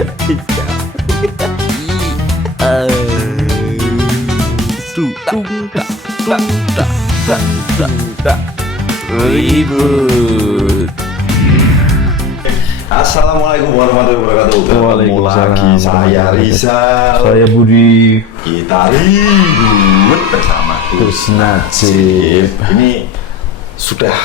Ribut. Assalamualaikum warahmatullahi wabarakatuh. Ketemu lagi saya Rizal, saya Budi. kita ribut bersama Gus Najib. Ini sudah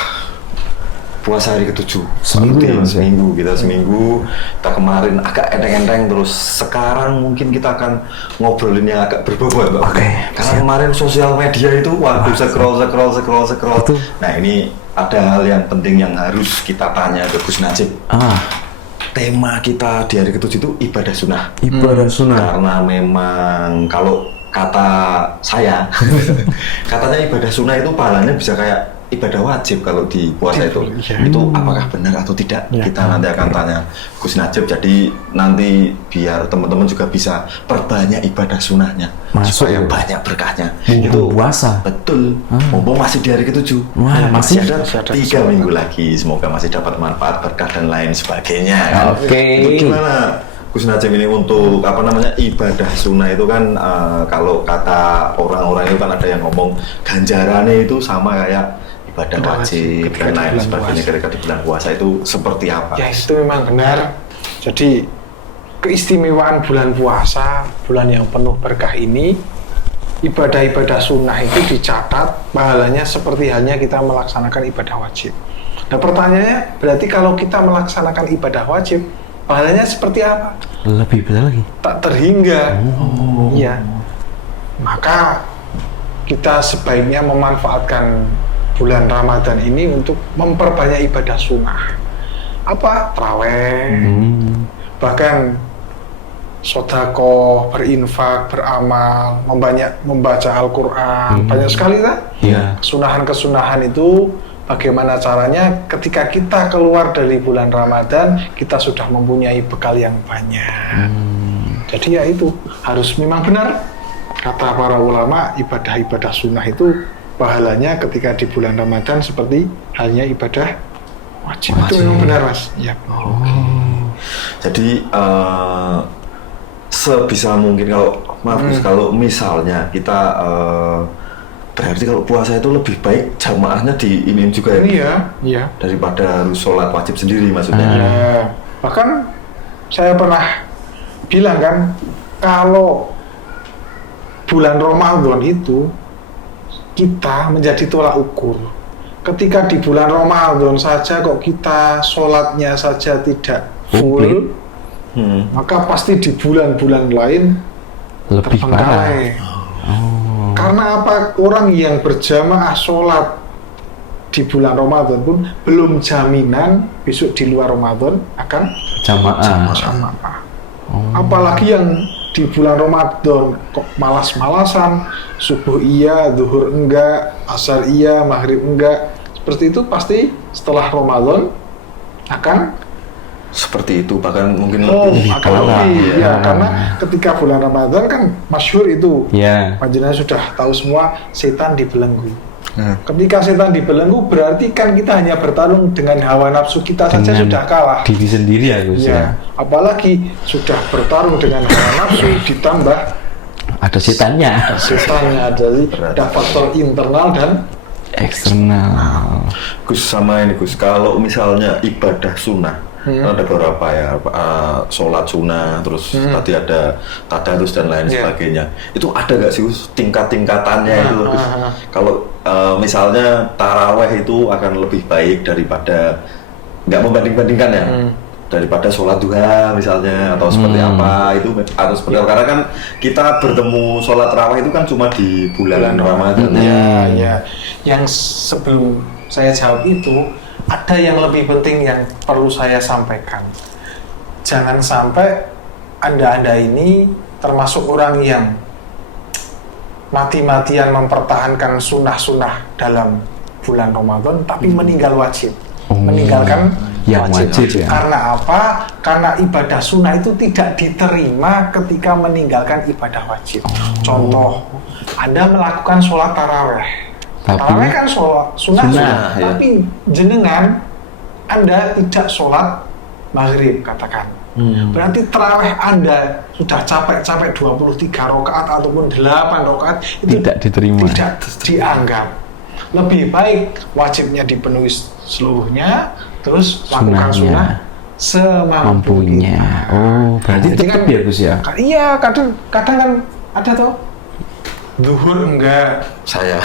puasa hari ke-7. Seminggu ya, Mas? Seminggu. Kita kemarin agak enteng-enteng, terus sekarang mungkin kita akan ngobrolin yang agak berbobot, Pak. Oke, Karena siap. kemarin sosial media itu waduh scroll. Betul. Nah, ini ada hal yang penting yang harus kita tanya ke Gus Najib. Tema kita di hari ke-7 itu ibadah sunnah. Ibadah sunnah. Karena memang kalau kata saya, katanya ibadah sunnah itu pahalanya bisa kayak ibadah wajib kalau di puasa itu. Itu apakah benar atau tidak? Kita nanti akan tanya Gus Najib. Jadi nanti biar teman-teman juga bisa perbanyak ibadah sunnahnya. Masuk supaya ya. banyak berkahnya. Itu puasa. Betul. Mumpung masih di hari ke-7. Wah, masih ada 3 minggu lagi. Semoga masih dapat manfaat, berkah dan lain sebagainya. Kan? Oke. Itu gimana Gus Najib ini untuk ibadah sunnah itu kan kalau kata orang-orang itu kan ada yang ngomong ganjarannya itu sama kayak ibadah wajib dan lain sebagainya ketika di bulan puasa. Itu seperti apa? Ya, itu memang benar. Jadi keistimewaan bulan puasa, bulan yang penuh berkah ini, ibadah-ibadah sunnah itu dicatat pahalanya seperti halnya kita melaksanakan ibadah wajib. Nah, pertanyaannya berarti kalau kita melaksanakan ibadah wajib, pahalanya seperti apa? Lebih besar lagi. Tak terhingga. Iya. Maka kita sebaiknya memanfaatkan bulan Ramadan ini untuk memperbanyak ibadah sunnah. Apa? Taraweh. Bahkan sedekah, berinfak, beramal, membaca Al-Quran. Banyak sekali kan? Iya. Kesunahan-kesunahan itu bagaimana caranya ketika kita keluar dari bulan Ramadan, kita sudah mempunyai bekal yang banyak. Jadi ya itu, harus memang benar. Kata para ulama, ibadah-ibadah sunnah itu pahalanya ketika di bulan Ramadan seperti halnya ibadah wajib. Itu memang benar, Mas. Ya. Jadi sebisa mungkin kalau misalnya kita berarti kalau puasa itu lebih baik jamaahnya di ini juga ya? Iya. Daripada harus sholat wajib sendiri maksudnya. Ya. Bahkan saya pernah bilang kan, kalau bulan Ramadan itu kita menjadi tolak ukur. Ketika di bulan Ramadan saja kok kita sholatnya saja tidak full, maka pasti di bulan-bulan lain Lebih parah. terbengkalai. Karena apa? Orang yang berjamaah sholat di bulan Ramadan pun belum jaminan besok di luar Ramadan akan jamaah. Apalagi yang di bulan Ramadan kok malas-malasan, subuh iya, zuhur enggak, asar iya, maghrib enggak. Seperti itu pasti setelah Ramadan akan Seperti itu, bahkan mungkin akan lebih. Ya, karena ketika bulan Ramadan kan masyhur itu. Iya. Panjenengan sudah tahu semua, setan dibelenggu. Ketika setan dibelenggu berarti kan kita hanya bertarung dengan hawa nafsu kita saja sudah kalah. Diri sendiri ya, Gus. Ya, apalagi sudah bertarung dengan hawa nafsu ditambah Ada setannya. jadi ada faktor internal dan Eksternal. Gus sama ini Gus, kalau misalnya ibadah sunnah kan ada beberapa ya, sholat sunnah, terus tadi ada tadarus dan lain sebagainya. Itu ada nggak sih Gus tingkat-tingkatannya itu Gus? Kalau misalnya taraweh itu akan lebih baik daripada, nggak membanding-bandingkan ya, daripada sholat duha misalnya, atau seperti apa itu, atau seperti apa? Karena kan kita bertemu sholat taraweh itu kan cuma di bulan Ramadan. ya. Yang sebelum saya jawab itu, ada yang lebih penting yang perlu saya sampaikan. Jangan sampai Anda ini termasuk orang yang mati-matian mempertahankan sunnah-sunnah dalam bulan Ramadan, tapi meninggal wajib. Meninggalkan yang wajib ya. Karena apa? Karena ibadah sunnah itu tidak diterima ketika meninggalkan ibadah wajib. Contoh, Anda melakukan sholat taraweh. Taraweh kan sholat sunnah, ya. tapi jenengan Anda tidak sholat maghrib katakan. Berarti tarawih Anda sudah capek-capek 23 rakaat ataupun 8 rakaat itu Tidak diterima. tidak dianggap. Lebih baik wajibnya dipenuhi seluruhnya, terus lakukan sunnah semampu Mampunya. kita. Oh, berarti Jadi tetap ya Gus ya. Iya, kadang kan ada tuh zuhur enggak, Saya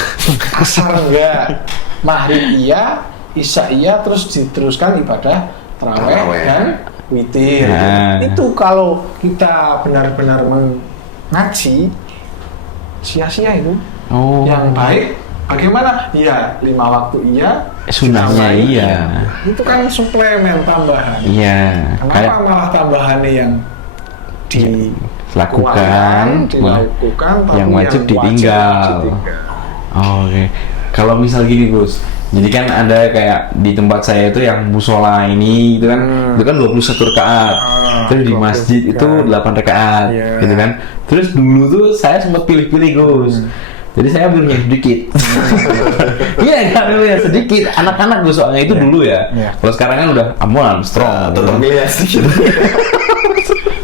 asar enggak, maghrib iya, isya iya, terus diteruskan ibadah tarawih Tarawih. dan witir. Nah. Itu kalau kita benar-benar mengaji sia-sia itu. Oh. Yang baik bagaimana? Iya, 5 waktu iya, Sunnahnya ditambahin iya. Itu kan suplemen tambahan. Iya. Kenapa Kayak malah tambahannya yang lakukan, dilakukan, tapi yang wajib ditinggal. Oh, oke. Kalau misal gini Gus, jadi kan ada kayak di tempat saya itu yang musola ini itu kan 21 rakaat. Terus di 21 masjid itu 8 rakaat, Iya. gitu kan. Terus dulu tuh saya sempat pilih-pilih Gus. Jadi saya ambil yang sedikit. Iya kan dulu ya sedikit. Anak-anak Gus soalnya itu dulu ya. Iya. Kalau sekarang kan udah amuan strong. tetap milih ya sedikit.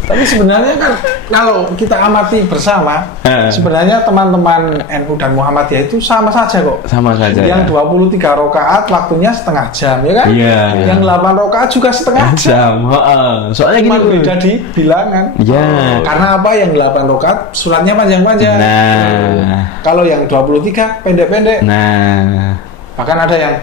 Tapi sebenarnya kan kalau kita amati bersama, sebenarnya teman-teman NU dan Muhammadiyah itu sama saja kok. Sama saja. Yang ya. 23 rakaat waktunya setengah jam, ya kan? Iya. Yang 8 rakaat juga setengah jam. Jam. Heeh. Soalnya Cuma gini. beda di bilangan. Iya. Karena apa? Yang 8 rakaat suratnya panjang-panjang. Nah. Kalau yang 23 pendek-pendek. Nah. Bahkan ada yang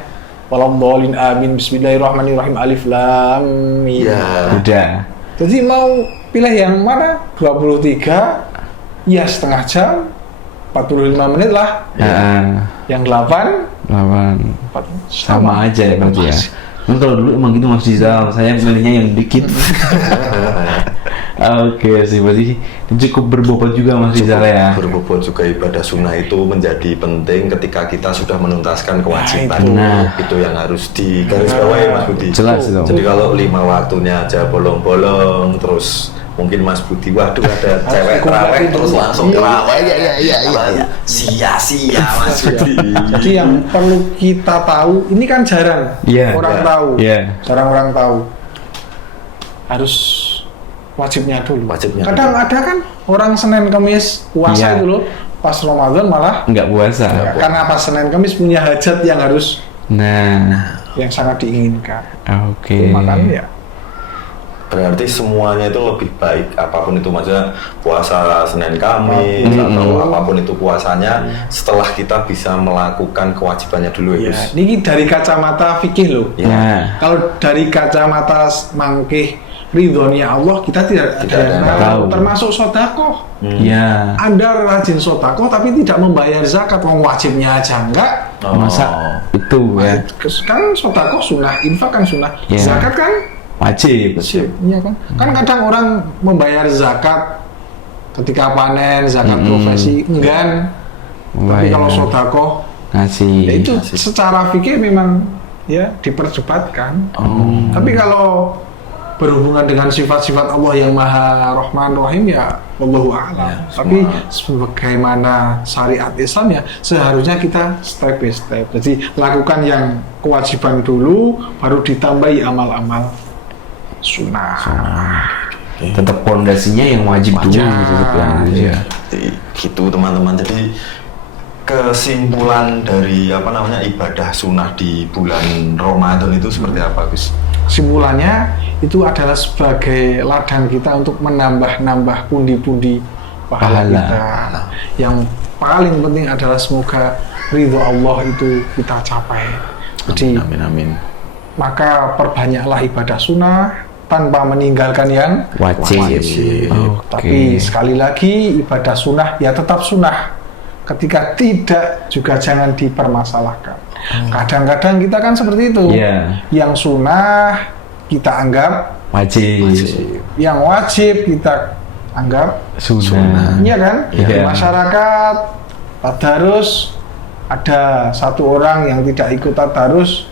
waladhdallin amin bismillahirrahmanirrahim alif lam mim. Iya. Udah. Jadi mau pilih yang mana? 23 ya setengah jam 45 menit lah. Heeh. Yang 8 Lawan. Sama aja ya berarti ya. Kan kalau dulu emang gitu Mas Rizal, saya milihnya yang dikit. Oke sih, berarti cukup berbobot juga Mas Rizal ya. Berbobot juga ibadah sunnah itu menjadi penting ketika kita sudah menuntaskan kewajiban. Nah, itu yang harus digarisbawahi Mas Budi. Jelas itu. Jadi kalau 5 waktunya aja bolong-bolong, terus mungkin Mas Budi, waduh ada cewek terawih terus langsung terawih. Iya. Sia-sia Mas Budi. Jadi yang perlu kita tahu, ini kan jarang Iya. orang Iya. tahu. Iya. Jarang orang tahu. Harus wajibnya dulu. Wajibnya Kadang ada kan orang Senin Kamis puasa Iya. itu loh, pas Ramadan malah Nggak puasa. karena pas Senin Kamis punya hajat yang harus Nah, yang sangat diinginkan. oke. Makanya ya Berarti semuanya itu lebih baik, apapun itu, maksudnya puasa Senin Kamis atau apapun itu puasanya, setelah kita bisa melakukan kewajibannya dulu ya ya, Gus. ini dari kacamata fikih loh. Nah, Kalau dari kacamata mangkih ridhonya Allah, kita tidak ada yang tahu. tahu. Termasuk sodakoh. iya. Anda rajin sodakoh tapi tidak membayar zakat, wong wajibnya aja enggak. Masa itu ya Kan sodakoh sunnah, infak kan sunnah, Iya. zakat kan wajib. wajib. Iya kan? Kan kadang orang membayar zakat ketika panen, zakat profesi enggan. Tapi kalau sodakoh, ngasih. ya itu secara fikih memang ya diperdebatkan. Tapi kalau berhubungan dengan sifat-sifat Allah yang Maha Rahman Rahim ya wallahu a'lam. Tapi sebagaimana syariat Islam ya seharusnya kita step by step. Jadi lakukan yang kewajiban dulu, baru ditambahi amal-amal sunnah. Tetap pondasinya yang wajib dulu gitu kan. Iya. Jadi, gitu teman-teman. Jadi kesimpulan dari ibadah sunnah di bulan Ramadan itu seperti apa Gus? Kesimpulannya itu adalah sebagai ladang kita untuk menambah-nambah pundi-pundi pahala kita. Yang paling penting adalah semoga ridho Allah itu kita capai. Jadi Amin. maka perbanyaklah ibadah sunnah tanpa meninggalkan yang Wajib. wajib. Oke. Tapi sekali lagi ibadah sunnah ya tetap sunnah. Ketika tidak juga jangan dipermasalahkan. Kadang-kadang kita kan seperti itu. Iya. Yang sunnah kita anggap Wajib. yang wajib kita anggap Sunnah. iya kan? Iya. Di masyarakat tadarus ada satu orang yang tidak ikut tadarus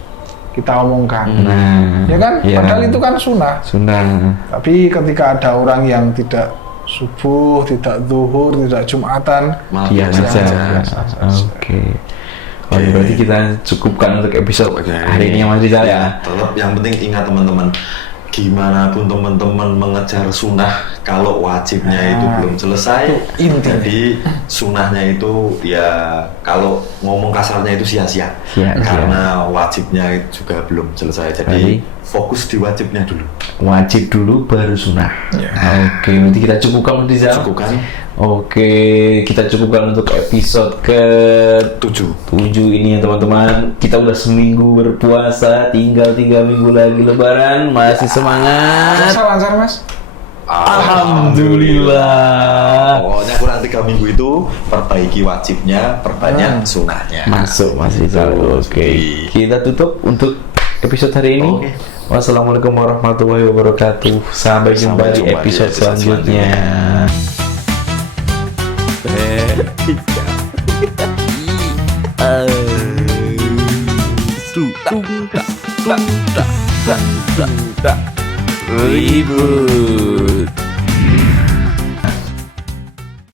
kita omongkan. Nah, Ya kan? iya. Padahal itu kan sunnah. Sunnah. Tapi ketika ada orang yang tidak subuh, tidak zuhur, tidak jumatan, Diam biasa aja. saja. Oke. Oke, berarti kita cukupkan untuk episode hari ini Mas Rizal ya. Tetap yang penting ingat teman-teman, gimana pun teman-teman mengejar sunnah, kalau wajibnya itu belum selesai, Itu inti. jadi sunnahnya itu ya kalau ngomong kasarnya itu sia-sia, karena wajibnya juga belum selesai. Jadi fokus di wajibnya dulu. Wajib dulu baru sunnah. Ya. Oke, nanti kita cukupkan di sana. Cukupkan Oke, kita cukupkan untuk episode ke-7 ini ya teman-teman. Kita udah seminggu berpuasa, tinggal 3 minggu lagi lebaran. Masih semangat. Lancar Mas. Alhamdulillah. Pokoknya kurang 3 minggu itu perbaiki wajibnya, perbanyak sunnahnya. Masuk Mas Rizal. Oke, kita tutup untuk episode hari ini. Oke. Wassalamualaikum warahmatullahi wabarakatuh. Sampai jumpa di episode selanjutnya. Ribut.